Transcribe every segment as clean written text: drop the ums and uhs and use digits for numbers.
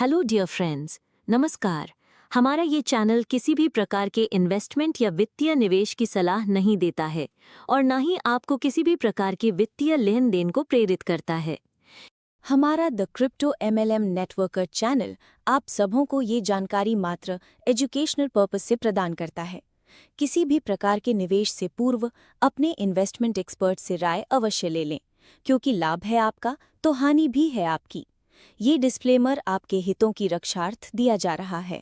Hello dear friends, नमस्कार। हमारा ये चैनल किसी भी प्रकार के इन्वेस्टमेंट या वित्तीय निवेश की सलाह नहीं देता है और ना ही आपको किसी भी प्रकार के वित्तीय लेन देन को प्रेरित करता है। हमारा the crypto MLM networker channel आप सबों को ये जानकारी मात्र एजुकेशनल पर्पस से प्रदान करता है। किसी भी प्रकार के निवेश से पूर्व अपने इन्वेस्टमेंट एक्सपर्ट से राय अवश्य ले लें, क्योंकि लाभ है आपका तो हानि भी है आपकी। ये डिस्क्लेमर आपके हितों की रक्षार्थ दिया जा रहा है।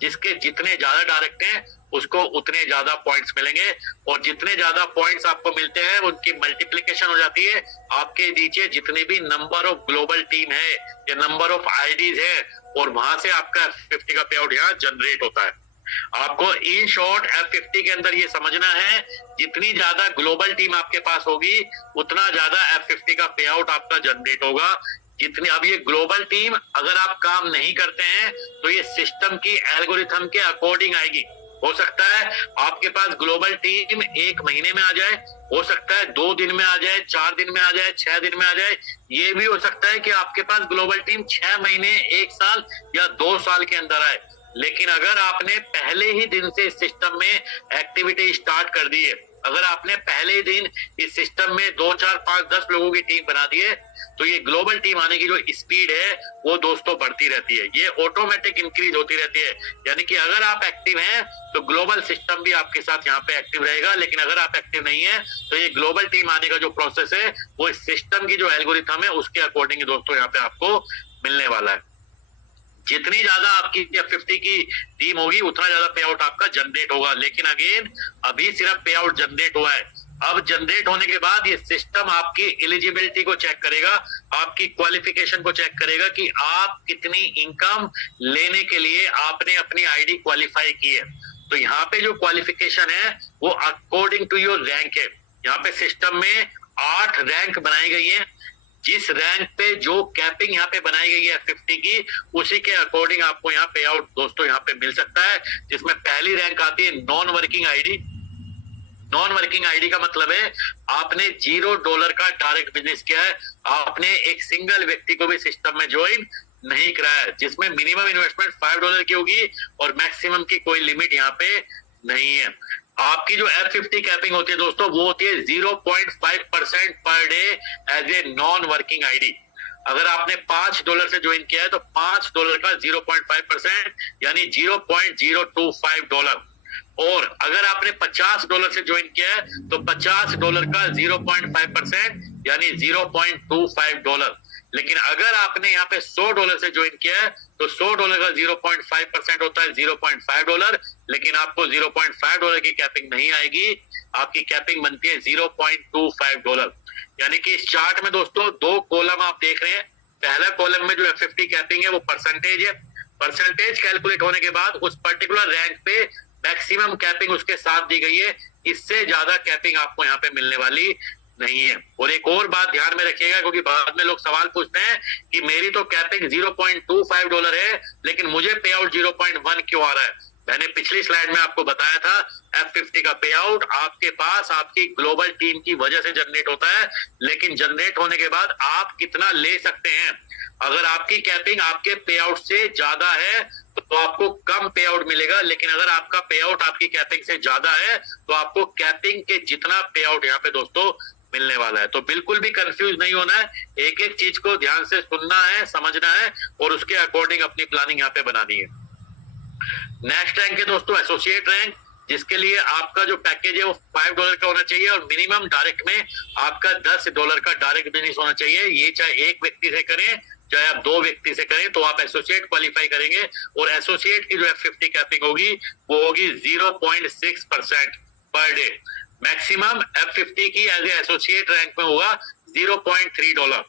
जिसके जितने ज्यादा डायरेक्ट हैं उसको उतने ज्यादा पॉइंट्स मिलेंगे और जितने ज्यादा पॉइंट्स आपको मिलते हैं उनकी मल्टीप्लिकेशन हो जाती है। आपके नीचे जितने भी नंबर ऑफ ग्लोबल टीम है या नंबर ऑफ आईडीज है और वहां से आपका F50 का पे आउट यहाँ जनरेट होता है। आपको इन शॉर्ट F50 के अंदर ये समझना है, जितनी ज्यादा ग्लोबल टीम आपके पास होगी उतना ज्यादा F50 का पे आउट आपका जनरेट होगा। जितनी अब ये ग्लोबल टीम अगर आप काम नहीं करते हैं तो ये सिस्टम की एल्गोरिथम के अकॉर्डिंग आएगी। हो सकता है आपके पास ग्लोबल टीम 1 महीने में आ जाए, हो सकता है 2 दिन में आ जाए, 4 दिन में आ जाए, 6 दिन में आ जाए। ये भी हो सकता है कि आपके पास ग्लोबल टीम 6 महीने, 1 साल या 2 साल के अंदर आए। लेकिन अगर आपने पहले ही दिन से इस सिस्टम में एक्टिविटी स्टार्ट कर दी है, अगर आपने पहले ही दिन इस सिस्टम में 2, 4, 5, 10 लोगों की टीम बना दी है तो ये ग्लोबल टीम आने की जो स्पीड है वो दोस्तों बढ़ती रहती है, ये ऑटोमेटिक इंक्रीज होती रहती है। यानी कि अगर आप एक्टिव हैं तो ग्लोबल सिस्टम भी आपके साथ यहाँ पे एक्टिव रहेगा, लेकिन अगर आप एक्टिव नहीं है तो ये ग्लोबल टीम आने का जो प्रोसेस है वो इस सिस्टम की जो एल्गोरिथम है उसके अकॉर्डिंग दोस्तों यहाँ पे आपको मिलने वाला है। जितनी ज्यादा आपकी F50 की टीम होगी उतना ज्यादा पे आउट आपका जनरेट होगा। लेकिन अगेन अभी सिर्फ पे आउट जनरेट हुआ है। अब जनरेट होने के बाद ये सिस्टम आपकी एलिजिबिलिटी को चेक करेगा, आपकी क्वालिफिकेशन को चेक करेगा कि आप कितनी इनकम लेने के लिए आपने अपनी आईडी क्वालिफाई की है। तो यहाँ पे जो क्वालिफिकेशन है वो अकॉर्डिंग टू योर रैंक है। यहाँ पे सिस्टम में 8 रैंक बनाई गई है। जिस रैंक पे जो कैपिंग यहाँ पे बनाई गई है F50 की, उसी के अकॉर्डिंग आपको यहाँ पे आउट दोस्तों यहाँ पे मिल सकता है। जिसमें पहली रैंक आती है non working ID. Non working ID का मतलब है आपने $0 का डायरेक्ट बिजनेस किया है, आपने एक सिंगल व्यक्ति को भी सिस्टम में ज्वाइन नहीं कराया है, जिसमें मिनिमम इन्वेस्टमेंट $5 की होगी और मैक्सिमम की कोई लिमिट यहाँ पे नहीं है। आपकी जो F50 कैपिंग होती है दोस्तों वो होती है 0.5% per day as a non working ID. अगर आपने $5 से ज्वाइन किया है तो $5 का 0.5% यानी $0.025। और अगर आपने $50 से ज्वाइन किया है तो $50 का 0.5% यानी $0.25। लेकिन अगर आपने यहाँ पे $100 से ज्वाइन किया है तो $100 का 0.5% होता है $0.5। लेकिन आपको $0.5 की कैपिंग नहीं आएगी, आपकी कैपिंग बनती है $0.25। यानी कि इस चार्ट में दोस्तों 2 कॉलम आप देख रहे हैं। पहला कॉलम में जो F50 कैपिंग है वो परसेंटेज है। परसेंटेज कैलकुलेट होने के बाद उस पर्टिकुलर रैंक पे मैक्सिमम कैपिंग उसके साथ दी गई है, इससे ज्यादा कैपिंग आपको यहाँ पे मिलने वाली नहीं है। और एक और बात ध्यान में रखिएगा, क्योंकि बाद में लोग सवाल पूछते हैं कि मेरी तो कैपिंग $0.25 है लेकिन मुझे पे आउट 0.1 क्यों आ रहा है। मैंने पिछली स्लाइड में आपको बताया था F50 का पे आउट आपके पास आपकी ग्लोबल टीम की वजह से जनरेट होता है, लेकिन जनरेट होने के बाद आप कितना ले सकते हैं। अगर आपकी कैपिंग आपके पे आउट से ज्यादा है तो आपको कम पे आउट मिलेगा, लेकिन अगर आपका पे आउट आपकी कैपिंग से ज्यादा है तो आपको कैपिंग के जितना पे आउट यहाँ पे दोस्तों मिलने वाला है। तो बिल्कुल भी कंफ्यूज नहीं होना है, एक एक चीज को ध्यान से सुनना है, समझना है और उसके अकॉर्डिंग अपनी प्लानिंग यहाँ पे बनानी है। नेक्स्ट रैंक है दोस्तों एसोसिएट रैंक, जिसके लिए आपका जो पैकेज है वो $5 का होना चाहिए और मिनिमम डायरेक्ट में आपका $10 का डायरेक्ट बिजनेस होना चाहिए। ये चाहे एक व्यक्ति से करें चाहे आप 2 व्यक्ति से करें तो आप एसोसिएट क्वालिफाई करेंगे। और एसोसिएट की जो F50 कैपिंग होगी वो होगी 0.6% पर डे। मैक्सिमम F50 की एज ए एसोसिएट रैंक में होगा $0.3।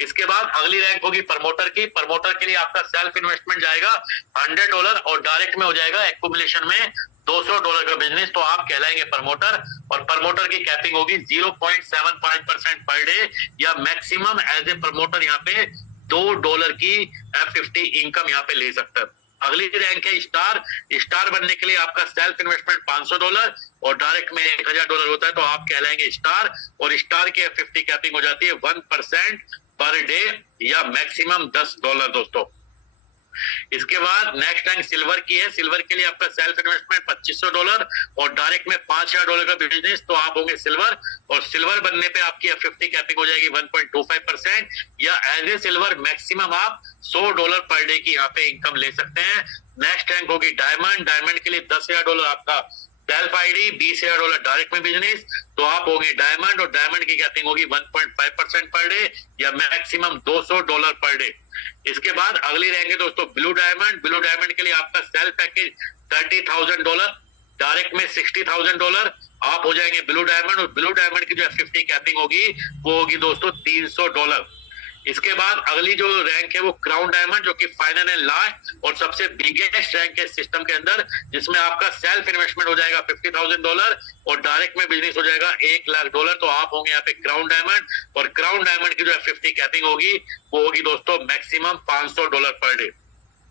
इसके बाद अगली रैंक होगी प्रमोटर की। प्रमोटर के लिए आपका सेल्फ इन्वेस्टमेंट जाएगा $100 और डायरेक्ट में हो जाएगा एक्युमुलेशन में $200 का बिजनेस, तो आप कहलाएंगे प्रमोटर। और प्रमोटर की कैपिंग होगी 0.75% पर डे या मैक्सिमम एज ए प्रमोटर यहाँ पे $2 की F50 इनकम यहाँ पे ले सकता है। अगली रैंक है स्टार। स्टार बनने के लिए आपका सेल्फ इन्वेस्टमेंट $500 और डायरेक्ट में $1000 होता है, तो आप कहलाएंगे स्टार। और स्टार की F50 कैपिंग हो जाती है 1% पर डे या मैक्सिमम $10 दोस्तों। इसके बाद नेक्स्ट रैंक सिल्वर की है। सिल्वर के लिए आपका सेल्फ इन्वेस्टमेंट $2500 और डायरेक्ट में $5000 का बिजनेस, तो आप होंगे सिल्वर। और सिल्वर बनने पे आपकी F50 कैपिंग हो जाएगी 1.25%, या एज ए सिल्वर मैक्सिमम आप $100 पर डे की यहाँ पे इनकम ले सकते हैं। नेक्स्ट रैंक होगी डायमंड। डायमंड के लिए $10,000 आपका सेल्फ आईडी, $20,000 डायरेक्ट में बिजनेस, तो आप होंगे डायमंड। और डायमंड की कैपिंग होगी 1.5% पर डे या मैक्सिमम $200 पर डे। इसके बाद अगली रैंक है दोस्तों ब्लू डायमंड। ब्लू डायमंड के लिए आपका सेल्फ पैकेज $30,000, डायरेक्ट में $60,000, आप हो जाएंगे ब्लू डायमंड। और ब्लू डायमंड की जो F50 कैपिंग होगी वो होगी दोस्तों $300। इसके बाद अगली जो रैंक है वो क्राउन डायमंड, जो कि फाइनल एंड लास्ट और सबसे बिगेस्ट रैंक है सिस्टम के अंदर, जिसमें आपका सेल्फ इन्वेस्टमेंट हो जाएगा $50,000 और डायरेक्ट में बिजनेस हो जाएगा $1,00,000, तो आप होंगे यहाँ पे क्राउन डायमंड। और क्राउन डायमंड की जो F50 कैपिंग होगी वो होगी दोस्तों मैक्सिमम $500 पर डे।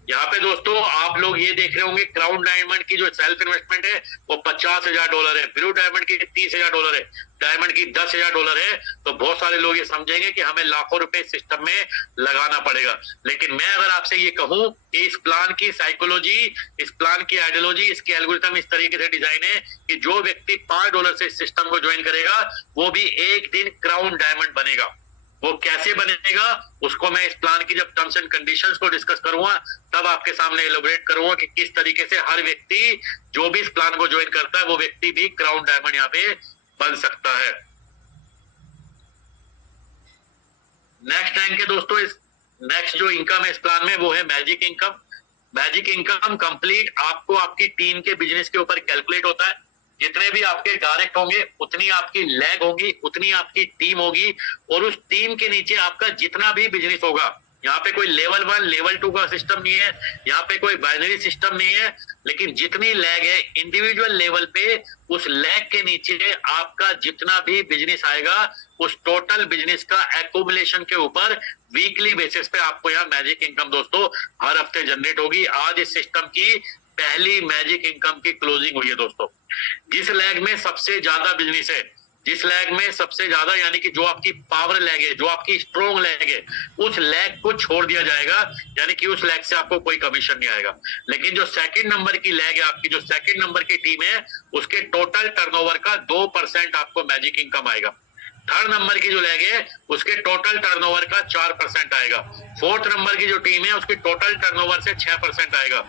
यहाँ पे दोस्तों आप लोग ये देख रहे होंगे क्राउन डायमंड की जो सेल्फ इन्वेस्टमेंट है वो $50,000 है, ब्लू डायमंड की $30,000 है, डायमंड की $10,000 है। तो बहुत सारे लोग ये समझेंगे कि हमें लाखों रुपए सिस्टम में लगाना पड़ेगा, लेकिन मैं अगर आपसे ये कहूं कि इस प्लान की साइकोलॉजी, इस प्लान की आइडियोलॉजी, इसकी एल्गोरिथम इस तरीके से डिजाइन है कि जो व्यक्ति $5 से इस सिस्टम को ज्वाइन करेगा वो भी एक दिन क्राउन डायमंड बनेगा। वो कैसे बनेगा उसको मैं इस प्लान की जब टर्म्स एंड कंडीशंस को डिस्कस करूंगा तब आपके सामने एलोबरेट करूंगा कि किस तरीके से हर व्यक्ति जो भी इस प्लान को ज्वाइन करता है वो व्यक्ति भी क्राउन डायमंड यहाँ पे बन सकता है। नेक्स्ट रैंक है दोस्तों, इस नेक्स्ट जो इनकम है इस प्लान में वो है magic income. Magic income complete आपको आपकी टीम के बिजनेस के ऊपर कैलकुलेट होता है। जितने भी आपके डायरेक्ट होंगे उतनी आपकी लैग होगी, उतनी आपकी टीम होगी, और उस टीम के नीचे आपका जितना भी बिजनेस होगा, यहाँ पे कोई लेवल 1 लेवल 2 का सिस्टम नहीं है, यहाँ पे कोई बाइनरी सिस्टम नहीं है, लेकिन जितनी लैग है इंडिविजुअल लेवल पे उस लैग के नीचे आपका जितना भी बिजनेस आएगा उस टोटल बिजनेस का एक्यूमुलेशन के ऊपर वीकली बेसिस पे आपको यहाँ मैजिक इनकम दोस्तों हर हफ्ते जनरेट होगी। आज इस सिस्टम की पहली मैजिक इनकम की क्लोजिंग हुई है दोस्तों। जिस लैग में सबसे ज्यादा बिजनेस है, जिस लैग में सबसे ज्यादा यानी कि जो आपकी पावर लैग है, जो आपकी स्ट्रॉन्ग लैग है, उस लैग को छोड़ दिया जाएगा, यानी कि उस लैग से आपको कोई कमीशन नहीं आएगा। लेकिन जो सेकंड नंबर की लैग है, आपकी जो सेकंड नंबर की टीम है, उसके टोटल टर्नओवर का 2% आपको मैजिक इनकम आएगा। थर्ड नंबर की जो लैग है उसके टोटल टर्नओवर का 4% आएगा। फोर्थ नंबर की जो टीम है उसके टोटल टर्नओवर से 6% आएगा।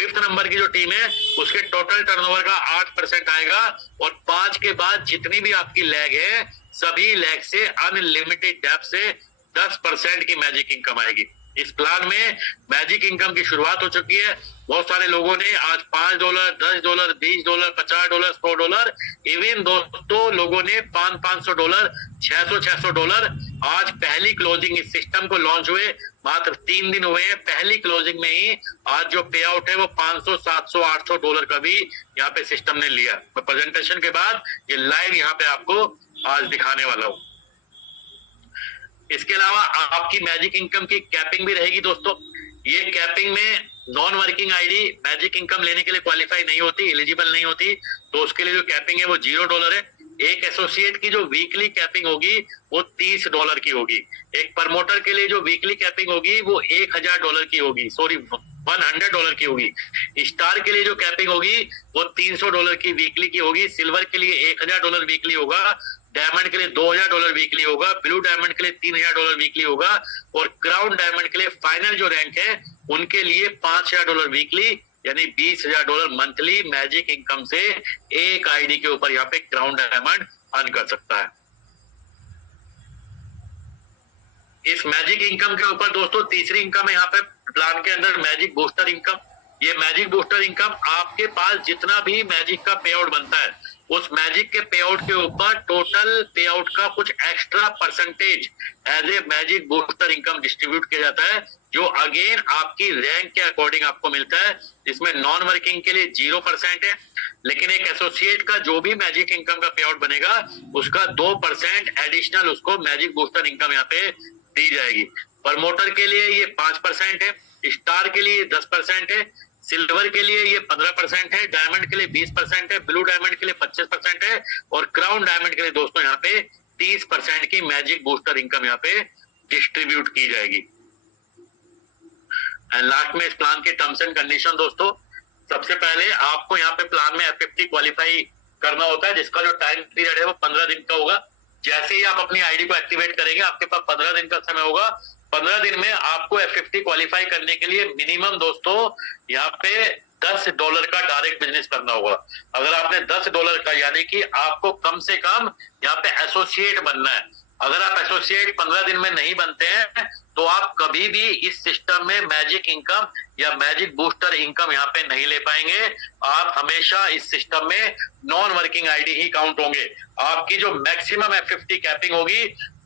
फिफ्थ नंबर की जो टीम है उसके टोटल टर्नओवर का 8% आएगा। और 5 के बाद जितनी भी आपकी लैग है सभी लैग से अनलिमिटेड डेप्थ से 10% की मैजिक इनकम आएगी। इस प्लान में मैजिक इनकम की शुरुआत हो चुकी है। बहुत सारे लोगों ने आज $5, $10, $20, $50, $100, इवन दोस्तों लोगों ने $500, $600 आज पहली क्लोजिंग इस सिस्टम को लॉन्च हुए मात्र 3 दिन हुए हैं। पहली क्लोजिंग में ही आज जो पे आउट है वो $500, $700, $800 का भी यहाँ पे सिस्टम ने लिया। तो प्रेजेंटेशन के बाद ये लाइव यहाँ पे आपको आज दिखाने वाला हूँ। इसके अलावा आपकी मैजिक इनकम की कैपिंग भी रहेगी दोस्तों। ये कैपिंग में non working ID magic income लेने के लिए क्वालिफाई नहीं होती, एलिजिबल नहीं होती, तो उसके लिए जो कैपिंग है वो $0 है। एक एसोसिएट की जो वीकली कैपिंग होगी वो $30 की होगी। एक प्रमोटर के लिए जो वीकली कैपिंग होगी वो $1,000 की होगी, सॉरी $100 की होगी। स्टार के लिए जो कैपिंग होगी वो $300 की वीकली की होगी। सिल्वर के लिए $1,000 वीकली होगा। डायमंड के लिए $2,000 वीकली होगा। ब्लू डायमंड के लिए $3,000 वीकली होगा। और क्राउन डायमंड के लिए फाइनल जो रैंक है उनके लिए $5,000 वीकली यानी $20,000 मंथली मैजिक इनकम से एक आईडी के ऊपर यहाँ पे क्राउन डायमंड अर्न कर सकता है। इस मैजिक इनकम के ऊपर दोस्तों तीसरी इनकम है यहाँ पे प्लान के अंदर मैजिक बूस्टर इनकम। ये मैजिक बूस्टर इनकम आपके पास जितना भी मैजिक का पे आउट बनता है उस मैजिक के पे आउट के ऊपर टोटल पे आउट का कुछ extra percentage as a magic booster income distribute किया जाता है, जो अगेन आपकी रैंक के अकॉर्डिंग आपको मिलता है। जिसमें नॉन वर्किंग के लिए 0% है, लेकिन एक एसोसिएट का जो भी मैजिक इनकम का पे आउट बनेगा उसका 2% एडिशनल उसको मैजिक बूस्टर इनकम यहाँ पे दी जाएगी। प्रमोटर के लिए ये 5% है, स्टार के लिए 10% है, सिल्वर के लिए ये 15% है, डायमंड के लिए 20% है, ब्लू डायमंड के लिए 25% है और क्राउन डायमंड के लिए दोस्तों यहाँ पे 30% की मैजिक बूस्टर इनकम यहाँ पे डिस्ट्रीब्यूट की जाएगी। एंड लास्ट में इस प्लान के टर्म्स एंड कंडीशन दोस्तों, सबसे पहले आपको यहाँ पे प्लान में F50 क्वालिफाई करना होता है, जिसका जो टाइम पीरियड है वो 15 दिन का होगा। जैसे ही आप अपनी आईडी को एक्टिवेट करेंगे, आपके पास 15 दिन का समय होगा। 15 दिन में आपको F50 क्वालिफाई करने के लिए मिनिमम दोस्तों यहाँ पे $10 का डायरेक्ट बिजनेस करना होगा। अगर आपने $10 का, यानी कि आपको कम से कम यहाँ पे एसोसिएट बनना है। अगर आप एसोसिएट 15 दिन में नहीं बनते हैं तो आप कभी भी इस सिस्टम में मैजिक इनकम या मैजिक बूस्टर इनकम यहाँ पे नहीं ले पाएंगे। आप हमेशा इस सिस्टम में नॉन वर्किंग आईडी ही काउंट होंगे। आपकी जो मैक्सिमम F50 कैपिंग होगी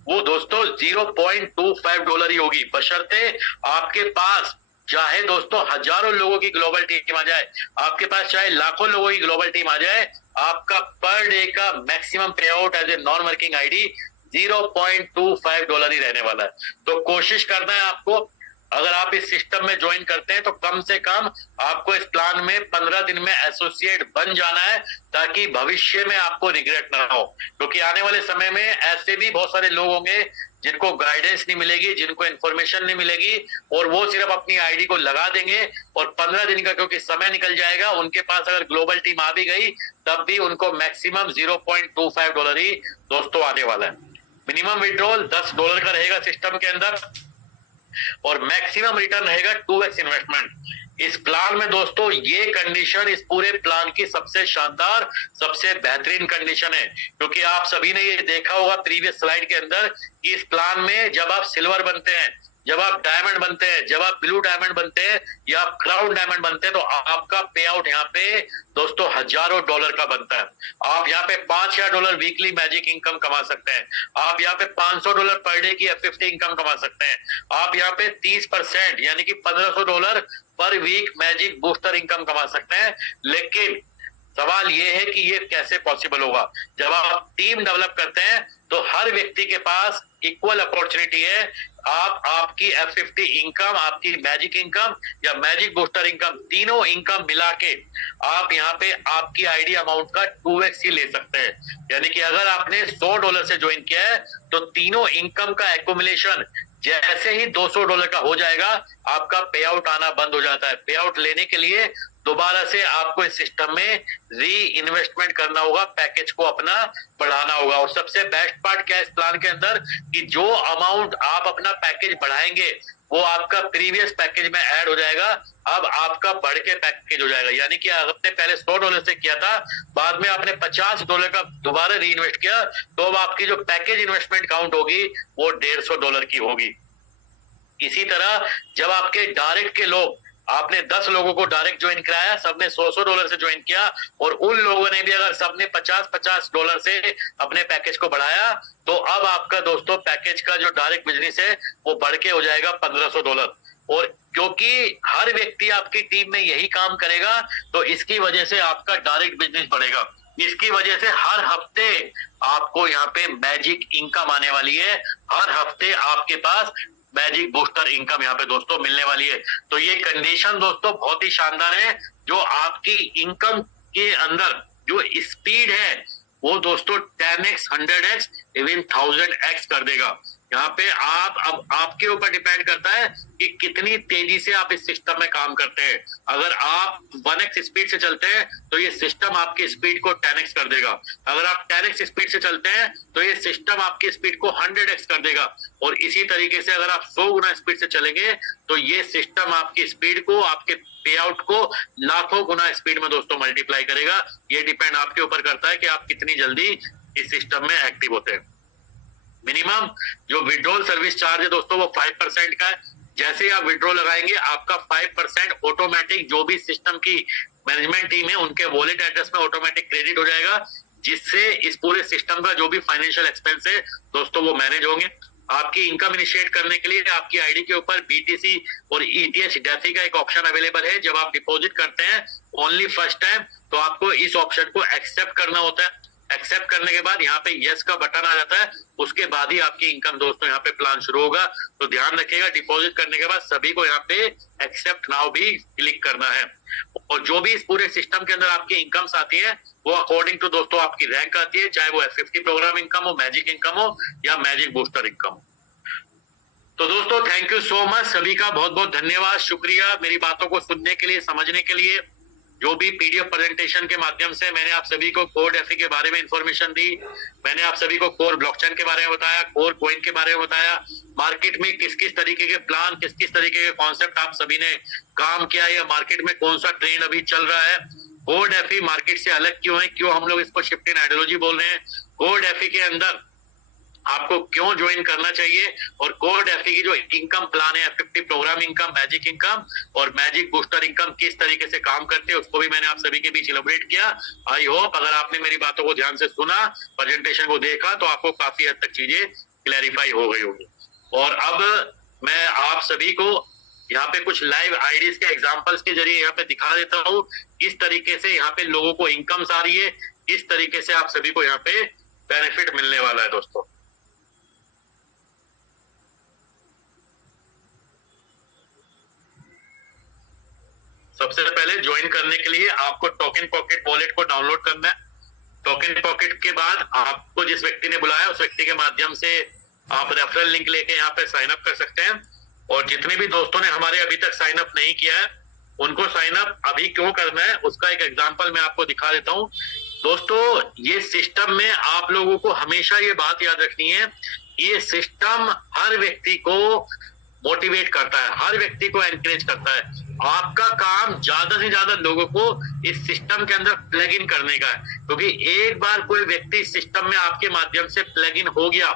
वो दोस्तों $0.25 ही होगी, बशर्ते आपके पास चाहे दोस्तों हजारों लोगों की ग्लोबल टीम आ जाए, आपके पास चाहे लाखों लोगों की ग्लोबल टीम आ जाए, आपका पर डे का maximum pay out as a non working ID $0.25 ही रहने वाला है। तो कोशिश करना है आपको, अगर आप इस सिस्टम में ज्वाइन करते हैं तो कम से कम आपको इस प्लान में 15 दिन में एसोसिएट बन जाना है, ताकि भविष्य में आपको रिग्रेट ना हो। क्योंकि आने वाले समय में ऐसे भी बहुत सारे लोग होंगे जिनको गाइडेंस नहीं मिलेगी, जिनको इन्फॉर्मेशन नहीं मिलेगी, और वो सिर्फ अपनी आईडी को लगा देंगे और 15 दिन का क्योंकि समय निकल जाएगा, उनके पास अगर ग्लोबल टीम आ भी गई तब भी उनको मैक्सिमम $0.25 ही दोस्तों आने वाला है। मिनिमम विड्रॉल $10 का रहेगा सिस्टम के अंदर और मैक्सिमम रिटर्न रहेगा 2x इन्वेस्टमेंट। इस प्लान में दोस्तों ये कंडीशन इस पूरे प्लान की सबसे शानदार, सबसे बेहतरीन कंडीशन है, क्योंकि आप सभी ने ये देखा होगा प्रीवियस स्लाइड के अंदर कि इस प्लान में जब आप सिल्वर बनते हैं, जब आप डायमंड बनते हैं, जब आप ब्लू डायमंड बनते हैं या आप क्राउन डायमंड बनते हैं, तो आपका पे आउट यहाँ पे दोस्तों हजारों डॉलर का बनता है। आप यहाँ पे $5000 वीकली मैजिक इनकम कमा सकते हैं। आप यहाँ पे $500 पर डे की F50 इनकम कमा सकते हैं। आप यहाँ पे 30% यानी कि $1500 पर वीक मैजिक बूस्टर इनकम कमा सकते हैं। लेकिन सवाल ये है कि ये कैसे पॉसिबल होगा। जब आप टीम डेवलप करते हैं तो हर व्यक्ति के पास इक्वल अपॉर्चुनिटी है। आप आपकी F50 इनकम, आपकी मैजिक इनकम या मैजिक बूस्टर इनकम, तीनों इनकम मिला के आप यहाँ पे आपकी आईडी अमाउंट का 2x ही ले सकते हैं। यानी कि अगर आपने $100 से ज्वाइन किया है तो तीनों इनकम का एक्युमुलेशन जैसे ही $200 का हो जाएगा, आपका पे आउट आना बंद हो जाता है। पे आउट लेने के लिए दोबारा से आपको इस सिस्टम में री इन्वेस्टमेंट करना होगा, पैकेज को अपना बढ़ाना होगा। और सबसे बेस्ट पार्ट क्या है इस प्लान के अंदर कि जो अमाउंट आप अपना पैकेज बढ़ाएंगे वो आपका प्रीवियस पैकेज में ऐड हो जाएगा, अब आपका बढ़ के पैकेज हो जाएगा। यानी कि आपने पहले $100 से किया था, बाद में आपने $50 का दोबारा री इन्वेस्ट किया, तो अब आपकी जो पैकेज इन्वेस्टमेंट काउंट होगी वो $150 की होगी। इसी तरह जब आपके डायरेक्ट के लोग, आपने 10 लोगों को डायरेक्ट ज्वाइन कराया, सबने $100 से ज्वाइन किया, और उन लोगों ने भी अगर सबने $50 से अपने पैकेज को बढ़ाया, तो अब आपका दोस्तों पैकेज का जो डायरेक्ट बिजनेस है वो बढ़ के हो जाएगा $1500। और क्योंकि हर व्यक्ति आपकी टीम में यही काम करेगा, तो इसकी वजह से आपका डायरेक्ट बिजनेस बढ़ेगा। इसकी वजह से हर हफ्ते आपको यहाँ पे मैजिक इनकम आने वाली है। हर हफ्ते आपके पास मैजिक बूस्टर इनकम यहाँ पे दोस्तों मिलने वाली है। तो ये कंडीशन दोस्तों बहुत ही शानदार है, जो आपकी इनकम के अंदर जो स्पीड है वो दोस्तों 10x, 100x, इवन 1000x कर देगा। यहाँ पे आप, अब आपके ऊपर डिपेंड करता है कि कितनी तेजी से आप इस सिस्टम में काम करते हैं। अगर आप 1x स्पीड से चलते हैं तो ये सिस्टम आपकी स्पीड को 10x कर देगा। अगर आप 10x स्पीड से चलते हैं तो ये सिस्टम आपकी स्पीड को 100x कर देगा। और इसी तरीके से अगर आप 100 गुना स्पीड से चलेंगे तो ये सिस्टम आपकी स्पीड को, आपके पे आउट को लाखों गुना स्पीड में दोस्तों मल्टीप्लाई करेगा। ये डिपेंड आपके ऊपर करता है कि आप कितनी जल्दी इस सिस्टम में एक्टिव होते हैं। मिनिमम जो विड्रॉल सर्विस चार्ज है दोस्तों वो 5% का है। जैसे आप विड्रॉ लगाएंगे आपका 5% ऑटोमेटिक जो भी सिस्टम की मैनेजमेंट टीम है उनके वॉलेट एड्रेस में ऑटोमेटिक क्रेडिट हो जाएगा, जिससे इस पूरे सिस्टम का जो भी फाइनेंशियल एक्सपेंस है दोस्तों वो मैनेज होंगे। आपकी इनकम इनिशिएट करने के लिए आपकी आईडी के ऊपर BTC और ETH डेफी का एक ऑप्शन अवेलेबल है। जब आप डिपॉजिट करते हैं ओनली फर्स्ट टाइम, तो आपको इस ऑप्शन को एक्सेप्ट करना होता है। एक्सेप्ट करने के बाद यहाँ पे यस का बटन आ जाता है, उसके बाद ही आपकी इनकम दोस्तों यहाँ पे प्लान शुरू होगा। तो ध्यान रखिएगा, डिपॉजिट करने के बाद सभी को यहाँ पे एक्सेप्ट नाउ भी क्लिक करना है। और जो भी इस पूरे सिस्टम के अंदर आपकी इनकम्स आती है वो अकॉर्डिंग टू दोस्तों आपकी रैंक आती है, चाहे वो F50 प्रोग्राम इनकम हो, मैजिक इनकम हो या मैजिक बूस्टर इनकम हो। तो दोस्तों थैंक यू सो मच, सभी का बहुत बहुत धन्यवाद, शुक्रिया मेरी बातों को सुनने के लिए, समझने के लिए। जो भी पीडीएफ प्रेजेंटेशन के माध्यम से मैंने आप सभी को कोर डेफी के बारे में इंफॉर्मेशन दी, मैंने आप सभी को कोर ब्लॉकचेन के बारे में बताया, कोर कॉइन के बारे में बताया, मार्केट में किस किस तरीके के प्लान, किस किस तरीके के कॉन्सेप्ट आप सभी ने काम किया, या मार्केट में कौन सा ट्रेंड अभी चल रहा है, कोर डेफी मार्केट से अलग क्यों है, क्यों हम लोग इसको शिफ्ट इन आइडियोलॉजी बोल रहे हैं, कोर डेफी के अंदर आपको क्यों ज्वाइन करना चाहिए, और कोर डेफी की जो इनकम प्लान है, 50 प्रोग्राम इनकम, मैजिक इनकम और मैजिक बूस्टर इनकम किस तरीके से काम करते हैं, उसको भी मैंने आप सभी के बीच इलेबोरेट किया। आई होप अगर आपने मेरी बातों को ध्यान से सुना, प्रेजेंटेशन को देखा, तो आपको काफी हद तक चीजें क्लैरिफाई हो गई होगी। और अब मैं आप सभी को यहाँ पे कुछ लाइव आईडीज के एग्जांपल्स के जरिए यहाँ पे दिखा देता हूँ किस तरीके से यहाँ पे लोगों को इनकम्स आ रही है, किस तरीके से आप सभी को यहाँ पे बेनिफिट मिलने वाला है। दोस्तों सबसे पहले ज्वाइन करने के लिए आपको टोकन पॉकेट वॉलेट को डाउनलोड करना है। टोकन पॉकेट के बाद आपको जिस व्यक्ति ने बुलाया उस व्यक्ति के माध्यम से आप रेफरल लिंक लेके यहाँ पे साइन अप कर सकते हैं। और जितने भी दोस्तों ने हमारे अभी तक साइन अप नहीं किया है उनको साइन अप अभी क्यों करना है उसका एक एग्जांपल मैं आपको दिखा देता हूँ। दोस्तों ये सिस्टम में आप लोगों को हमेशा ये बात याद रखनी है, ये सिस्टम हर व्यक्ति को मोटिवेट करता है, हर व्यक्ति को एनकरेज करता है। आपका काम ज्यादा से ज्यादा लोगों को इस सिस्टम के अंदर प्लग इन करने का है, क्योंकि एक बार कोई व्यक्ति इस सिस्टम में आपके माध्यम से प्लग इन हो गया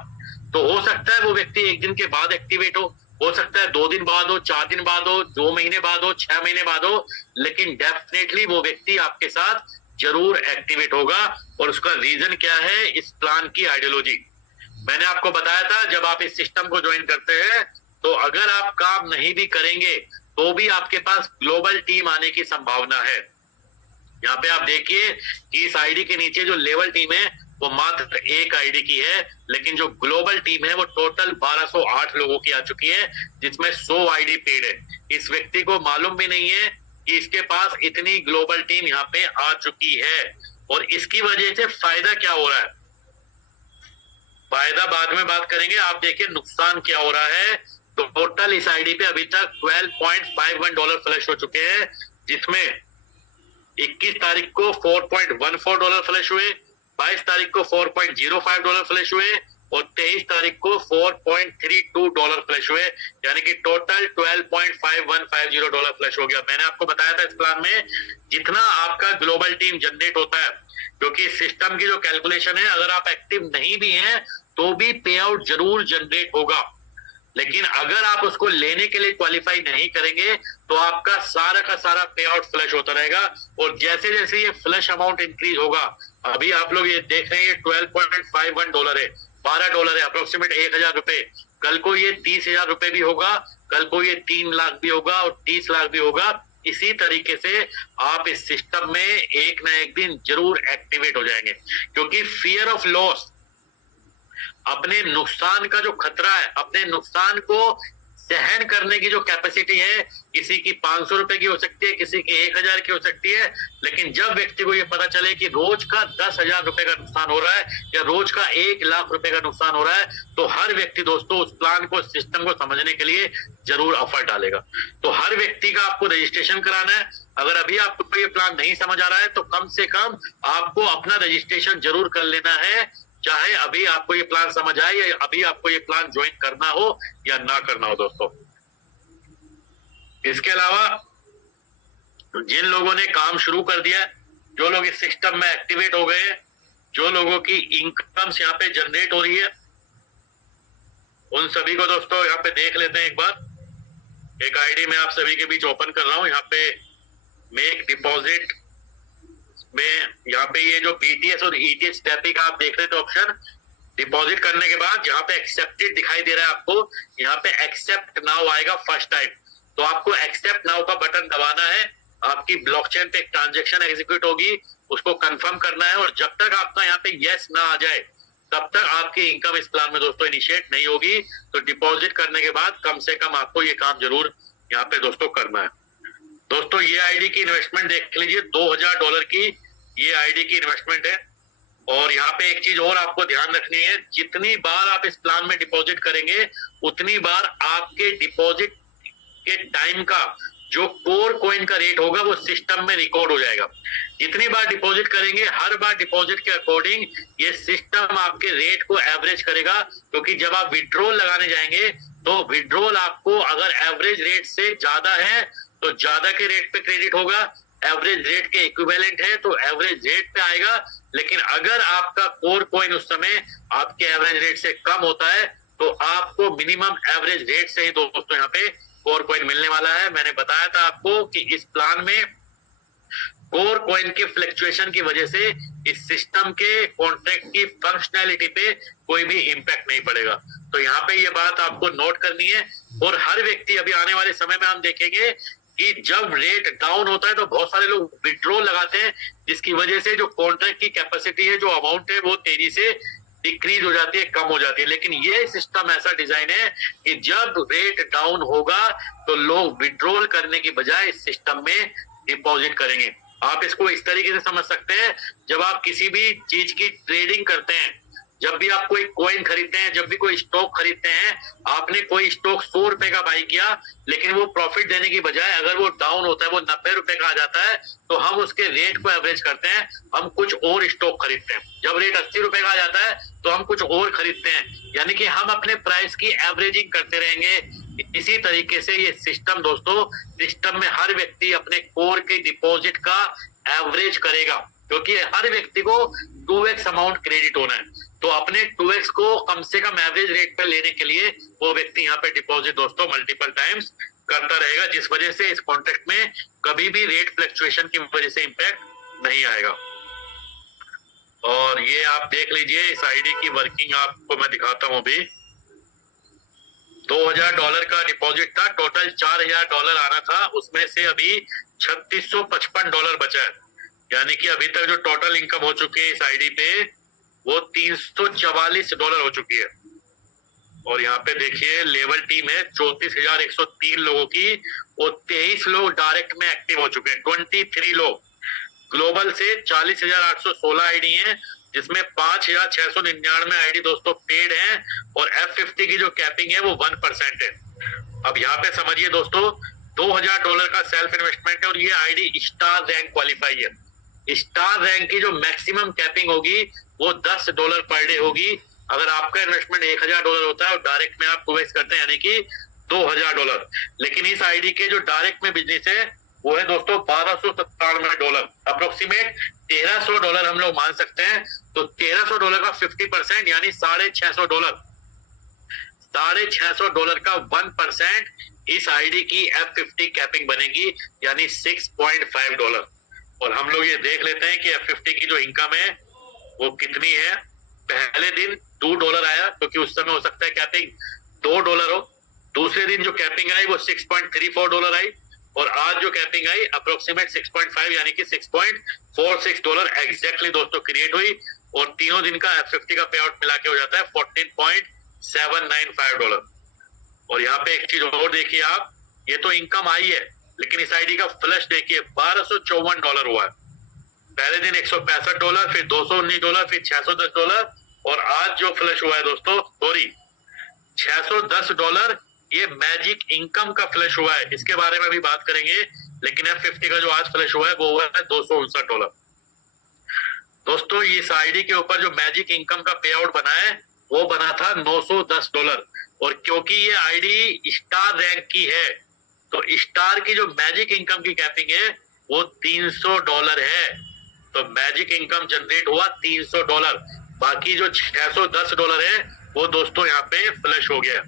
तो हो सकता है वो व्यक्ति एक दिन के बाद एक्टिवेट हो सकता है 2 दिन बाद हो, 4 दिन बाद हो, 2 महीने बाद हो, 6 महीने बाद हो, लेकिन डेफिनेटली वो व्यक्ति आपके साथ जरूर एक्टिवेट होगा। और उसका रीजन क्या है, इस प्लान की आइडियोलॉजी। मैंने आपको बताया था जब आप इस सिस्टम को ज्वाइन करते हैं तो अगर आप काम नहीं भी करेंगे तो भी आपके पास ग्लोबल टीम आने की संभावना है। यहाँ पे आप देखिए कि इस आईडी के नीचे जो लेवल टीम है वो मात्र एक आईडी की है, लेकिन जो ग्लोबल टीम है वो टोटल 1208 लोगों की आ चुकी है, जिसमें 100 आईडी पेड है। इस व्यक्ति को मालूम भी नहीं है कि इसके पास इतनी ग्लोबल टीम यहाँ पे आ चुकी है। और इसकी वजह से फायदा क्या हो रहा है, फायदा बाद में बात करेंगे। आप देखिए नुकसान क्या हो रहा है। तो टोटल इस आईडी पे अभी तक $12.51 फ्लैश हो चुके हैं, जिसमें 21 तारीख को $4.14 फ्लैश हुए, 22 तारीख को $4.05 फ्लैश हुए और 23 तारीख को $4.32 फ्लैश हुए, यानी कि टोटल $12.5150 फ्लैश हो गया। मैंने आपको बताया था इस प्लान में जितना आपका ग्लोबल टीम जनरेट होता है, क्योंकि सिस्टम की जो कैलकुलेशन है अगर आप एक्टिव नहीं भी हैं तो भी पे आउट जरूर जनरेट होगा, लेकिन अगर आप उसको लेने के लिए क्वालिफाई नहीं करेंगे तो आपका सारा का सारा पे आउट फ्लश होता रहेगा। और जैसे जैसे ये फ्लश अमाउंट इंक्रीज होगा, अभी आप लोग ये देख रहे हैं ये $12.51 है, $12 है, अप्रोक्सीमेट 1000 रुपए। कल को ये 30,000 रुपए भी होगा, कल को ये 3 लाख भी होगा और 30 लाख भी होगा। इसी तरीके से आप इस सिस्टम में एक ना एक दिन जरूर एक्टिवेट हो जाएंगे, क्योंकि फियर ऑफ लॉस, अपने नुकसान का जो खतरा है, अपने नुकसान को सहन करने की जो कैपेसिटी है, किसी की 500 रुपए की हो सकती है, किसी की 1000 की हो सकती है, लेकिन जब व्यक्ति को ये पता चले कि रोज का 10,000 रुपए का नुकसान हो रहा है या रोज का 1 लाख रुपए का नुकसान हो रहा है, तो हर व्यक्ति दोस्तों उस प्लान को, सिस्टम को समझने के लिए जरूर एफर्ट डालेगा। तो हर व्यक्ति का आपको रजिस्ट्रेशन कराना है। अगर अभी आपको ये प्लान नहीं समझ आ रहा है तो कम से कम आपको अपना रजिस्ट्रेशन जरूर कर लेना है, चाहे अभी आपको ये प्लान समझ आए या अभी आपको ये प्लान ज्वाइन करना हो या ना करना हो। दोस्तों इसके अलावा जिन लोगों ने काम शुरू कर दिया, जो लोग इस सिस्टम में एक्टिवेट हो गए, जो लोगों की इनकम्स यहाँ पे जनरेट हो रही है, उन सभी को दोस्तों यहाँ पे देख लेते हैं। एक बार एक आईडी में आप सभी के बीच ओपन कर रहा हूं, यहाँ पे मेक डिपॉजिट में यहाँ पे ये जो बीटीएस और ईटीएस टैपी का आप देख रहे थे ऑप्शन, डिपॉजिट करने के बाद जहाँ पे एक्सेप्टेड दिखाई दे रहा है आपको, यहाँ पे एक्सेप्ट नाउ आएगा फर्स्ट टाइम, तो आपको एक्सेप्ट नाउ का बटन दबाना है। आपकी ब्लॉकचेन पे एक ट्रांजेक्शन एग्जीक्यूट होगी, उसको कंफर्म करना है, और जब तक आपका यहाँ पे यस ना आ जाए तब तक आपकी इनकम इस प्लान में दोस्तों इनिशिएट नहीं होगी। तो डिपॉजिट करने के बाद कम से कम आपको ये काम जरूर यहाँ पे दोस्तों करना है। दोस्तों ये आईडी की इन्वेस्टमेंट देख लीजिए, $2000 की ये आईडी की इन्वेस्टमेंट है। और यहाँ पे एक चीज और आपको ध्यान रखनी है, जितनी बार आप इस प्लान में डिपॉजिट करेंगे उतनी बार आपके डिपॉजिट के टाइम का जो कोर कॉइन का रेट होगा वो सिस्टम में रिकॉर्ड हो जाएगा। जितनी बार डिपॉजिट करेंगे हर बार डिपॉजिट के अकॉर्डिंग ये सिस्टम आपके रेट को एवरेज करेगा, क्योंकि जब आप विड्रॉल लगाने जाएंगे तो विड्रॉल आपको अगर एवरेज रेट से ज्यादा है तो ज्यादा के रेट पे क्रेडिट होगा, एवरेज रेट के इक्विवेलेंट है तो एवरेज रेट पे आएगा। लेकिन अगर आपका कोर कॉइन उस समय आपके एवरेज रेट से कम होता है तो आपको मिनिमम एवरेज रेट से ही दोस्तों यहाँ पे कोर कॉइन मिलने वाला है। मैंने बताया था आपको कि इस प्लान में कोर कॉइन के फ्लक्चुएशन की वजह से इस सिस्टम के कॉन्ट्रैक्ट की फंक्शनैलिटी पे कोई भी इंपैक्ट नहीं पड़ेगा। तो यहाँ पे ये बात आपको नोट करनी है। और हर व्यक्ति, अभी आने वाले समय में हम देखेंगे कि जब रेट डाउन होता है तो बहुत सारे लोग विड्रॉल लगाते हैं, जिसकी वजह से जो कॉन्ट्रैक्ट की कैपेसिटी है, जो अमाउंट है, वो तेजी से डिक्रीज हो जाती है, कम हो जाती है। लेकिन ये सिस्टम ऐसा डिजाइन है कि जब रेट डाउन होगा तो लोग विड्रॉल करने की बजाय इस सिस्टम में डिपॉजिट करेंगे। आप इसको इस तरीके से समझ सकते हैं, जब आप किसी भी चीज की ट्रेडिंग करते हैं, जब भी आप कोई कॉइन खरीदते हैं, जब भी कोई स्टॉक खरीदते हैं, आपने कोई स्टॉक 100 रुपए का बाई किया, लेकिन वो प्रॉफिट देने की बजाय अगर वो डाउन होता है, वो 90 रुपए का आ जाता है, तो हम उसके रेट को एवरेज करते हैं, हम कुछ और स्टॉक खरीदते हैं। जब रेट 80 रुपए का आ जाता है तो हम कुछ और खरीदते हैं, यानी कि हम अपने प्राइस की एवरेजिंग करते रहेंगे। इसी तरीके से ये सिस्टम दोस्तों, सिस्टम में हर व्यक्ति अपने कोर के डिपॉजिट का एवरेज करेगा, क्योंकि हर व्यक्ति को 2x अमाउंट क्रेडिट होना है। तो अपने 2x को कम से कम एवरेज रेट पर लेने के लिए वो व्यक्ति यहाँ पे डिपॉजिट दोस्तों मल्टीपल टाइम्स करता रहेगा, जिस वजह से इस कॉन्ट्रैक्ट में कभी भी रेट फ्लक्चुएशन की वजह से इंपैक्ट नहीं आएगा। और ये आप देख लीजिए, इस आईडी की वर्किंग आपको मैं दिखाता हूं। अभी $2000 का डिपॉजिट था, टोटल $4000 आना था, उसमें से अभी $3655 बचा है, यानी कि अभी तक जो टोटल इनकम हो चुकी है इस आईडी पे वो $344 हो चुकी है। और यहाँ पे देखिए लेवल टीम है 34,103 लोगों की, और 23 लोग डायरेक्ट में एक्टिव हो चुके हैं, 23 लोग। ग्लोबल से 40,816 आईडी है, जिसमें 5,699 आईडी दोस्तों पेड है, और F50 की जो कैपिंग है वो 1% है। अब यहाँ पे समझिए दोस्तों, $2000 का सेल्फ इन्वेस्टमेंट है, और ये आईडी स्टार रैंक क्वालिफाई है। स्टार रैंक की जो मैक्सिमम कैपिंग होगी वो $10 पर डे होगी। अगर आपका इन्वेस्टमेंट $1000 होता है और डायरेक्ट में आप इन्वेस्ट करते हैं, यानी कि $2000। लेकिन इस आईडी के जो डायरेक्ट में बिजनेस है वो है दोस्तों $1297, अप्रोक्सीमेट $1300 हम लोग मान सकते हैं। तो $1300 का 50% यानी $650, $650 का 1% इस आईडी की F50 कैपिंग बनेगी, यानी $6.5। और हम लोग ये देख लेते हैं कि F50 की जो इनकम है वो कितनी है। पहले दिन $2 आया, क्योंकि उस समय हो सकता है कैपिंग $2 हो। दूसरे दिन जो कैपिंग आई वो $6.34 आई, और आज जो कैपिंग आई अप्रोक्सीमेट 6.5 यानी कि $6.46 एग्जैक्टली दोस्तों क्रिएट हुई। और तीनों दिन का F50 का पे आउट मिला के हो जाता है $14.795। और यहाँ पे एक चीज और देखिए आप, ये तो इनकम आई है, लेकिन इस आईडी का फ्लश देखिए $1254 हुआ है। पहले दिन $165, फिर $219, फिर $610, और आज जो फ्लश हुआ है दोस्तों, सॉरी $610, ये मैजिक इनकम का फ्लश हुआ है। इसके बारे में भी बात करेंगे, लेकिन F50 का जो आज फ्लश हुआ है वो हुआ है $259। दोस्तों इस आईडी के ऊपर जो मैजिक इनकम का पे आउट बना है वो बना था $910, और क्योंकि ये आईडी स्टार रैंक की है तो स्टार की जो मैजिक इनकम की कैपिंग है वो $300 है। तो मैजिक इनकम जनरेट हुआ $300, बाकी जो $610 है वो दोस्तों यहाँ पे फ्लश हो गया।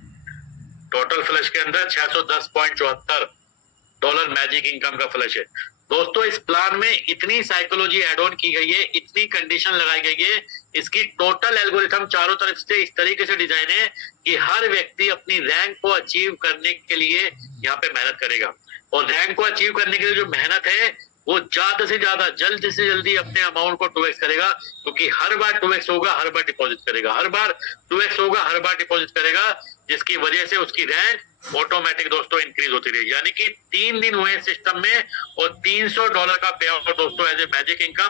टोटल फ्लश के अंदर $610.74 मैजिक इनकम का फ्लश है। दोस्तों इस प्लान में इतनी साइकोलॉजी एड ऑन की गई है, इतनी कंडीशन लगाई गई है, इसकी टोटल एल्गोरिथम चारों तरफ से इस तरीके से डिजाइन है कि हर व्यक्ति अपनी रैंक को अचीव करने के लिए यहाँ पे मेहनत करेगा। और रैंक को अचीव करने के लिए जो मेहनत है वो ज्यादा से ज्यादा जल्दी से जल्दी अपने अमाउंट को 2x करेगा, क्योंकि हर बार 2x होगा, हर बार डिपॉजिट करेगा, हर बार 2x होगा, हर बार डिपॉजिट करेगा, जिसकी वजह से उसकी रैंक ऑटोमेटिक दोस्तों इंक्रीज होती रहेगी। यानी कि 3 दिन हुए सिस्टम में और $300 का पे आउट दोस्तों एज ए मैजिक इनकम।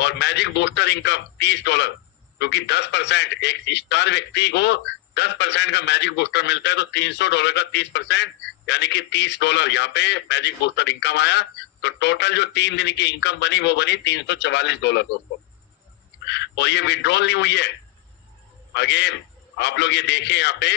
और मैजिक बूस्टर इनकम $30, क्योंकि 10% एक स्टार व्यक्ति को 10% का मैजिक बूस्टर मिलता है, तो $300 का 30% यानी कि $30 यहाँ पे मैजिक बूस्टर इनकम आया। तो टोटल जो 3 दिन की इनकम बनी वो बनी $344 दोस्तों। और ये विड्रॉल नहीं हुई है। अगेन आप लोग ये देखें, यहाँ पे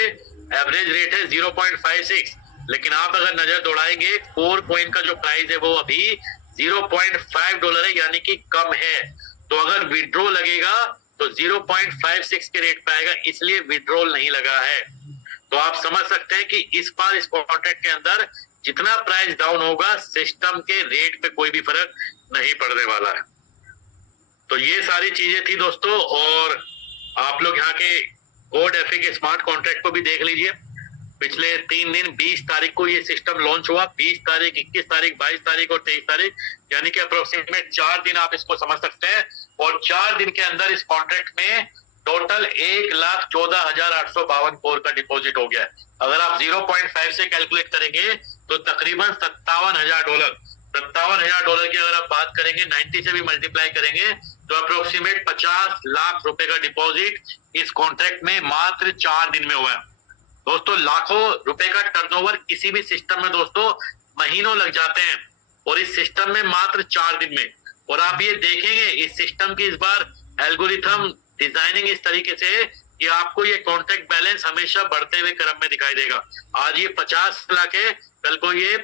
एवरेज रेट है 0.56, लेकिन आप अगर नजर दौड़ाएंगे कोर कॉइन का जो प्राइस है वो अभी $0.5 है, यानी कि कम है। तो अगर विड्रॉ लगेगा तो 0.56 के रेट पे आएगा, इसलिए विड्रॉल नहीं लगा है। तो आप समझ सकते हैं कि इस बार इस कॉन्ट्रैक्ट के अंदर जितना प्राइस डाउन होगा सिस्टम के रेट पे कोई भी फर्क नहीं पड़ने वाला है। तो ये सारी चीजें थी दोस्तों। और आप लोग यहाँ के कोड एफए के स्मार्ट कॉन्ट्रैक्ट को भी देख लीजिए। पिछले 3 दिन 20 तारीख को ये सिस्टम लॉन्च हुआ, 20 तारीख, 21 तारीख, 22 तारीख और 23 तारीख, यानी कि अप्रोक्सीमेट 4 दिन आप इसको समझ सकते हैं। और 4 दिन के अंदर इस कॉन्ट्रैक्ट में टोटल 1,14,852 कोर का डिपॉजिट हो गया है। अगर आप 0.5 से कैलकुलेट करेंगे तो तकरीबन $57,000, $57,000 की अगर आप बात करेंगे, 90 से भी मल्टीप्लाई करेंगे तो अप्रोक्सीमेट 50 लाख रुपए का डिपॉजिट इस कॉन्ट्रैक्ट में मात्र 4 दिन में हुआ है दोस्तों। लाखों रुपए का टर्नओवर किसी भी सिस्टम में दोस्तों महीनों लग जाते हैं, और इस सिस्टम में मात्र 4 दिन में। और आप ये देखेंगे इस सिस्टम की इस बार एल्गोरिथम डिजाइनिंग इस तरीके से कि आपको ये कॉन्ट्रैक्ट बैलेंस हमेशा बढ़ते हुए क्रम में दिखाई देगा। आज ये 50 लाख है, कल को ये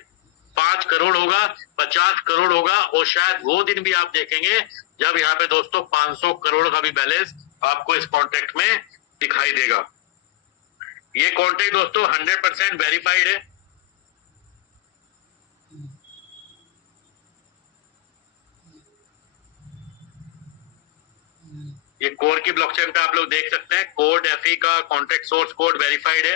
5 करोड़ होगा, 50 करोड़ होगा, और शायद वो दिन भी आप देखेंगे जब यहाँ पे दोस्तों 500 करोड़ का भी बैलेंस आपको इस कॉन्ट्रैक्ट में दिखाई देगा। ये कॉन्ट्रैक्ट दोस्तों 100% वेरीफाइड है। ये कोर की ब्लॉकचेन पे आप लोग देख सकते हैं, कोड एफई का कॉन्ट्रैक्ट सोर्स कोड वेरीफाइड है,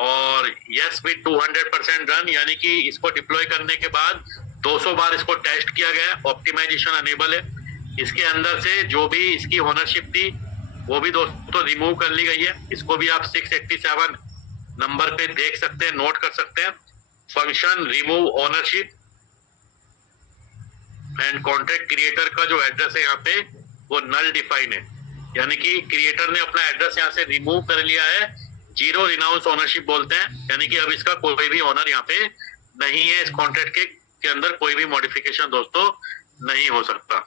और यस विद 200% रन, यानी कि इसको डिप्लॉय करने के बाद 200 बार इसको टेस्ट किया गया, ऑप्टिमाइजेशन अनेबल है। इसके अंदर से जो भी इसकी ओनरशिप थी वो भी दोस्तों रिमूव कर ली गई है। इसको भी आप 687 नंबर पे देख सकते हैं, नोट कर सकते हैं। Function remove ownership and contract creator का जो एड्रेस है यहाँ पे वो नल डिफाइन है, यानी कि क्रिएटर ने अपना एड्रेस यहाँ से रिमूव कर लिया है। जीरो रिनाउंस ओनरशिप बोलते हैं, यानी कि अब इसका कोई भी ओनर यहाँ पे नहीं है। इस कॉन्ट्रैक्ट के अंदर कोई भी मॉडिफिकेशन दोस्तों नहीं हो सकता।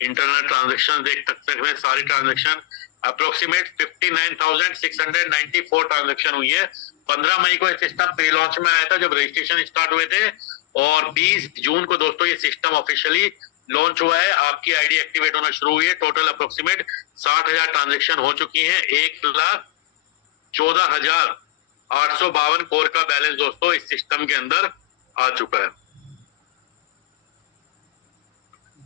इंटरनल ट्रांजैक्शन देख सकते हैं, सारी ट्रांजैक्शन अप्रोक्सीमेट 59,694 ट्रांजैक्शन हुई है। 15 मई को ये सिस्टम प्री लॉन्च में आया था जब रजिस्ट्रेशन स्टार्ट हुए थे, और 20 जून को दोस्तों ये सिस्टम ऑफिशियली लॉन्च हुआ है। आपकी आईडी एक्टिवेट होना शुरू हुई है। टोटल अप्रोक्सीमेट 60,000 ट्रांजैक्शन हो चुकी है। 1,14,852 कोर का बैलेंस दोस्तों इस सिस्टम के अंदर आ चुका है।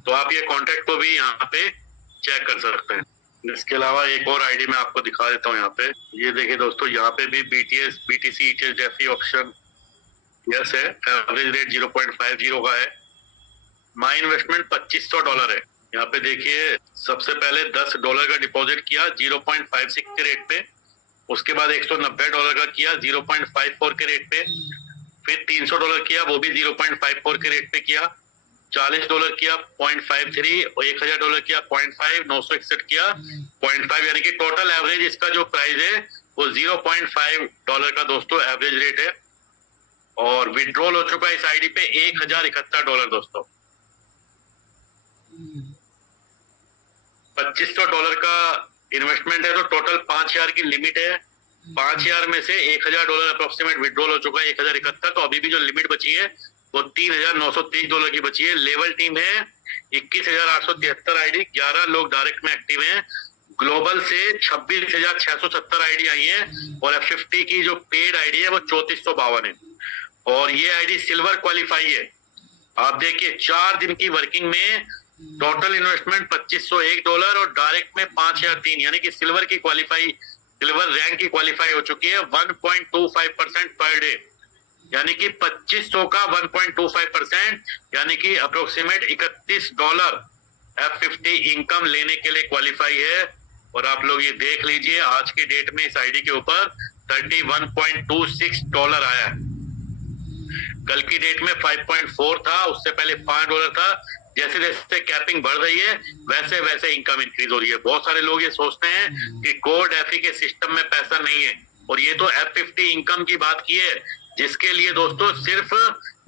तो आप ये कॉन्ट्रैक्ट को भी यहाँ पे चेक कर सकते हैं। इसके अलावा एक और आईडी मैं आपको दिखा देता हूँ। यहाँ पे ये देखिए दोस्तों, यहाँ पे भी BTS, BTC, जैसी ऑप्शन यस है। एवरेज रेट 0.50 का है। माई इन्वेस्टमेंट $2,500 है। यहाँ पे देखिए सबसे पहले $10 का डिपॉजिट किया 0.56 के रेट पे, उसके बाद $190 का किया 0.54 के रेट पे, फिर $300 किया वो भी 0.54 के रेट पे किया, $40 किया 0.53, और $1,000 किया 0.5, 961 किया 0.5, यानी कि टोटल एवरेज इसका जो प्राइस है वो $0.5 का दोस्तों एवरेज रेट है। और विड्रॉल हो चुका है इस आईडी पे $1,071 दोस्तों। $2,500 का इन्वेस्टमेंट है, तो टोटल 5,000 की लिमिट है। 5,000 में से $1,000 अप्रोक्सीमेट विड्रॉल हो चुका है, 1,071। तो अभी भी जो लिमिट बची है वो $3,930 की बची है। लेवल टीम है 21,873 आईडी, 11 लोग डायरेक्ट में एक्टिव हैं। ग्लोबल से 26,670 आईडी आई है, और F50 की जो पेड आईडी है वो 3,452 है। और ये आईडी सिल्वर क्वालिफाई है। आप देखिए 4 दिन की वर्किंग में टोटल इन्वेस्टमेंट $2,501 और डायरेक्ट में 5,003, यानी कि सिल्वर रैंक की क्वालिफाई हो चुकी है 1.25% पर डे, यानी कि 2,500 का 1.25%, यानी कि अप्रोक्सीमेट $31 F50 इनकम लेने के लिए क्वालिफाई है। और आप लोग ये देख लीजिए आज के डेट में इस आईडी के ऊपर $31.26 आया है। कल की डेट में 5.4 था, उससे पहले $5 था, जैसे जैसे कैपिंग बढ़ रही है वैसे वैसे इनकम इंक्रीज हो रही है। बहुत सारे लोग ये सोचते हैं कि कोड एफई के सिस्टम में पैसा नहीं है, और ये तो F50 इनकम की बात की है, जिसके लिए दोस्तों सिर्फ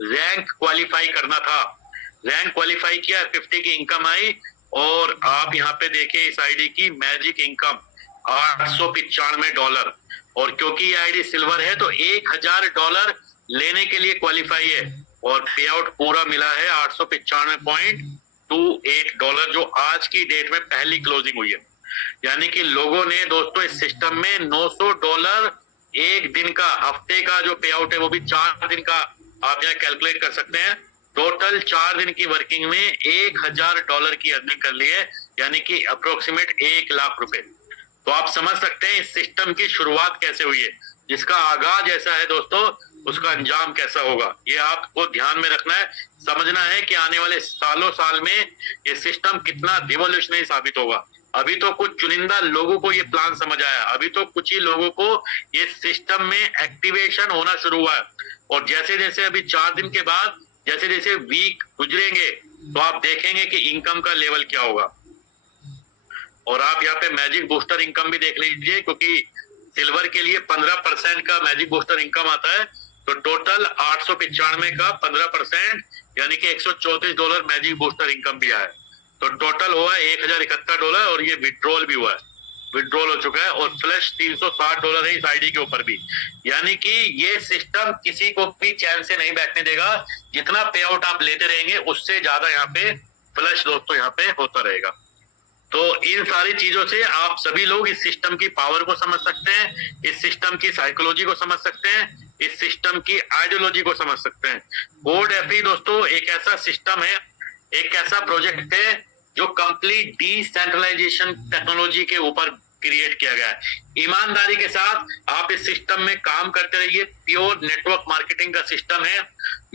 रैंक क्वालिफाई करना था। रैंक क्वालिफाई किया, F50 की इनकम आई, और आप यहाँ पे देखिए इस आईडी की मैजिक इनकम $895, और क्योंकि ये आईडी सिल्वर है तो $1000 लेने के लिए क्वालिफाई है, और पे आउट पूरा मिला है $895.28, जो आज की डेट में पहली क्लोजिंग हुई है। यानी कि लोगों ने दोस्तों इस सिस्टम में $900 एक दिन का, हफ्ते का जो पे आउट है वो भी 4 दिन का आप यहाँ कैलकुलेट कर सकते हैं। टोटल 4 दिन की वर्किंग में $1000 की अर्निंग कर ली है, यानी कि अप्रोक्सीमेट 1 लाख रुपए। तो आप समझ सकते हैं इस सिस्टम की शुरुआत कैसे हुई है। जिसका आगाज ऐसा है दोस्तों, उसका अंजाम कैसा होगा, ये आपको ध्यान में रखना है। समझना है कि आने वाले सालों साल में ये सिस्टम कितना रिवॉल्यूशनरी साबित होगा। अभी तो कुछ चुनिंदा लोगों को ये प्लान समझ आया, अभी तो कुछ ही लोगों को ये सिस्टम में एक्टिवेशन होना शुरू हुआ है, और जैसे जैसे अभी 4 दिन के बाद जैसे जैसे वीक गुजरेंगे तो आप देखेंगे कि इनकम का लेवल क्या होगा। और आप यहाँ पे मैजिक बूस्टर इनकम भी देख लीजिए, क्योंकि सिल्वर के लिए 15% का मैजिक बूस्टर इनकम आता है, तो टोटल 895 का 15% यानी कि $134 मैजिक बूस्टर इनकम भी आया है। तो टोटल हुआ है $1071, और ये विड्रॉल भी हुआ है, विड्रॉल हो चुका है, और फ्लैश $360 है इस आईडी के ऊपर भी। यानी कि ये सिस्टम किसी को भी चैन से नहीं बैठने देगा। जितना पे आउट आप लेते रहेंगे उससे ज्यादा यहाँ पे फ्लैश दोस्तों यहाँ पे होता रहेगा। तो इन सारी चीजों से आप सभी लोग इस सिस्टम की पावर को समझ सकते हैं, इस सिस्टम की साइकोलॉजी को समझ सकते हैं, इस सिस्टम की आइडियोलॉजी को समझ सकते हैं। कोड एफई दोस्तों एक ऐसा सिस्टम है, एक ऐसा प्रोजेक्ट है जो कंप्लीट डिसेंट्रलाइजेशन टेक्नोलॉजी के ऊपर क्रिएट किया गया है। ईमानदारी के साथ आप इस सिस्टम में काम करते रहिए। प्योर नेटवर्क मार्केटिंग का सिस्टम है।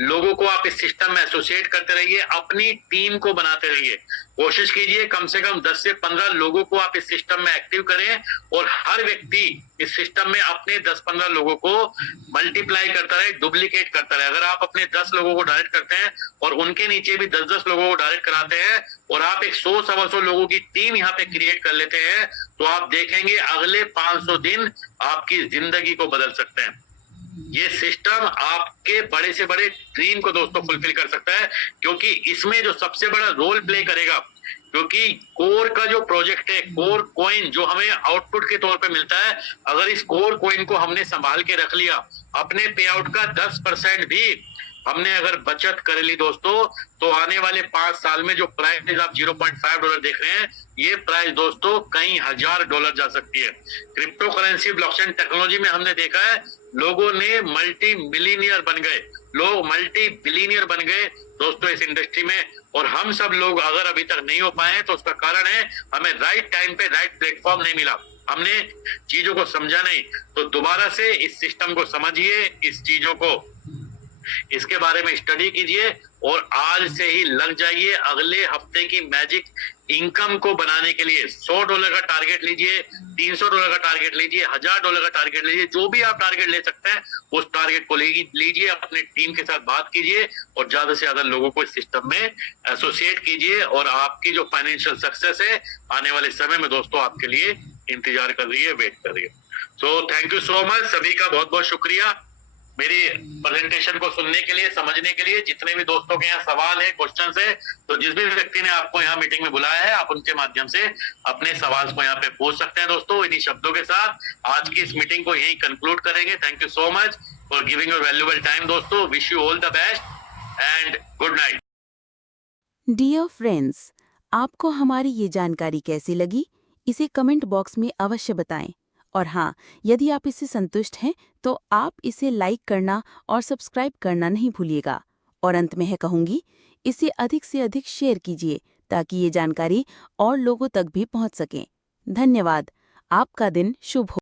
लोगों को आप इस सिस्टम में एसोसिएट करते रहिए, अपनी टीम को बनाते रहिए। कोशिश कीजिए कम से कम 10 से 15 लोगों को आप इस सिस्टम में एक्टिव करें, और हर व्यक्ति इस सिस्टम में अपने 10-15 लोगों को मल्टीप्लाई करता रहे, डुप्लीकेट करता रहे। अगर आप अपने 10 लोगों को डायरेक्ट करते हैं और उनके नीचे भी 10-10 लोगों को डायरेक्ट कराते हैं, और आप एक 100-125 लोगों की टीम यहाँ पे क्रिएट कर लेते हैं, तो आप देखेंगे अगले 500 दिन आपकी जिंदगी को बदल सकते हैं। ये सिस्टम आपके बड़े से बड़े ड्रीम को दोस्तों फुलफिल कर सकता है, क्योंकि इसमें जो सबसे बड़ा रोल प्ले करेगा, क्योंकि कोर का जो प्रोजेक्ट है, कोर कॉइन जो हमें आउटपुट के तौर पे मिलता है, अगर इस कोर कॉइन को हमने संभाल के रख लिया, अपने पे आउट का 10% भी हमने अगर बचत कर ली दोस्तों, तो आने वाले 5 साल में जो प्राइस आप $0.5 देख रहे हैं, ये प्राइस दोस्तों कई $1000 जा सकती है। क्रिप्टो करेंसी ब्लॉकचेन टेक्नोलॉजी में हमने देखा है लोगों ने मल्टी मिलीनियर बन गए, लोग मल्टी बिलीनियर बन गए दोस्तों इस इंडस्ट्री में, और हम सब लोग अगर अभी तक नहीं हो पाए तो उसका कारण है हमें राइट टाइम पे राइट प्लेटफॉर्म नहीं मिला, हमने चीजों को समझा नहीं। तो दोबारा से इस सिस्टम को समझिए, इस चीजों को, इसके बारे में स्टडी कीजिए, और आज से ही लग जाइए अगले हफ्ते की मैजिक इनकम को बनाने के लिए। $100 का टारगेट लीजिए, $300 का टारगेट लीजिए, $1000 का टारगेट लीजिए, जो भी आप टारगेट ले सकते हैं उस टारगेट को लीजिए, अपनी टीम के साथ बात कीजिए, और ज्यादा से ज्यादा लोगों को इस सिस्टम में एसोसिएट कीजिए, और आपकी जो फाइनेंशियल सक्सेस है आने वाले समय में दोस्तों आपके लिए इंतजार कर रही है, वेट कर रही है। So thank you so much, सभी का बहुत बहुत शुक्रिया मेरी प्रेजेंटेशन को सुनने के लिए, समझने के लिए। जितने भी दोस्तों के यहाँ सवाल है, क्वेश्चन है, तो जिस भी व्यक्ति ने आपको यहाँ मीटिंग में बुलाया है, आप उनके माध्यम से अपने सवाल को यहाँ पे पूछ सकते हैं दोस्तों। इन्हीं शब्दों के साथ आज की इस मीटिंग को यही कंक्लूड करेंगे। Thank you so much for giving your valuable time दोस्तों। Wish you all the best and good night. Dear friends, आपको हमारी ये जानकारी कैसी लगी, इसे कमेंट बॉक्स में अवश्य बताएं। और हाँ, यदि आप इससे संतुष्ट हैं तो आप इसे लाइक करना और सब्सक्राइब करना नहीं भूलिएगा। और अंत में कहूँगी, इसे अधिक से अधिक शेयर कीजिए ताकि ये जानकारी और लोगों तक भी पहुँच सके। धन्यवाद। आपका दिन शुभ हो।